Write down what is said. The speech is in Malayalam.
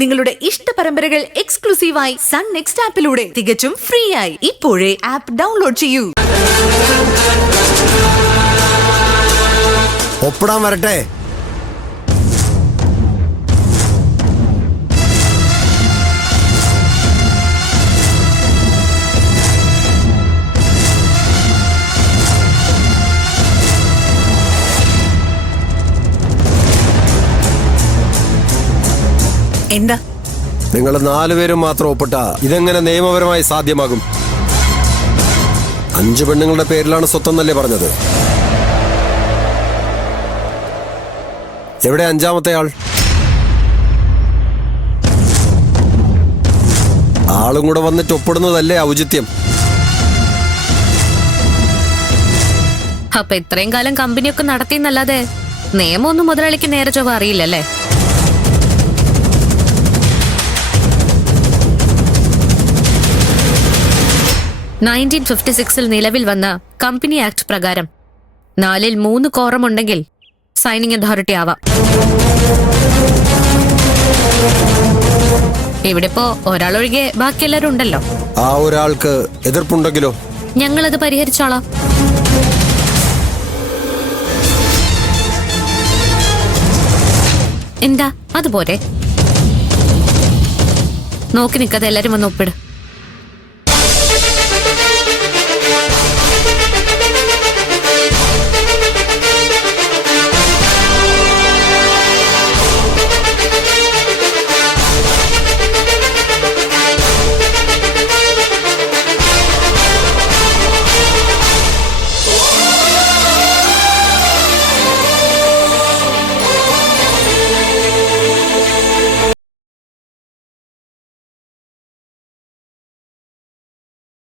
നിങ്ങളുടെ ഇഷ്ട പരമ്പരകൾ എക്സ്ക്ലൂസീവായി സൺ നെക്സ്റ്റ് ആപ്പിലൂടെ തികച്ചും ഫ്രീ ആയി ഇപ്പോഴേ ആപ്പ് ഡൗൺലോഡ് ചെയ്യൂ. ഒപ്പിടാൻ വരട്ടെ. എന്താ നിങ്ങൾ 4 പേരും മാത്രം ഒപ്പിട്ട ഇതെങ്ങനെ നിയമപരമായി സാധ്യമാകും? 5 പെണ്ണുങ്ങളുടെ പേരിലാണ് സ്വത്തെന്നല്ലേ പറഞ്ഞത്? എവിടെ 5-മത്തെ ആൾ? ആളും കൂടെ വന്നിട്ട് ഒപ്പിടുന്നതല്ലേ ഔചിത്യം? അപ്പൊ ഇത്രയും കാലം കമ്പനിയൊക്കെ നടത്തിയെന്നല്ലാതെ നിയമമൊന്നും മുതലാളിക്ക് നേരെ ചൊവ്വ അറിയില്ലല്ലേ? ൽ നിലവിൽ വന്ന കമ്പനി ആക്ട് പ്രകാരം 4-ൽ 3 കോറമുണ്ടെങ്കിൽ സൈനിങ് അതോറിറ്റി ആവാം. ഇവിടെ ഇപ്പോ ഒരാളൊഴികെ ബാക്കി എല്ലാവരും ഉണ്ടല്ലോ. ആ ഒരാൾക്ക് എതിർപ്പുണ്ടെങ്കിലോ? ഞങ്ങളത് പരിഹരിച്ചോളാം. എന്താ അതുപോലെ? നോക്കി നിൽക്കാതെ എല്ലാരും വന്ന് ഒപ്പിട്.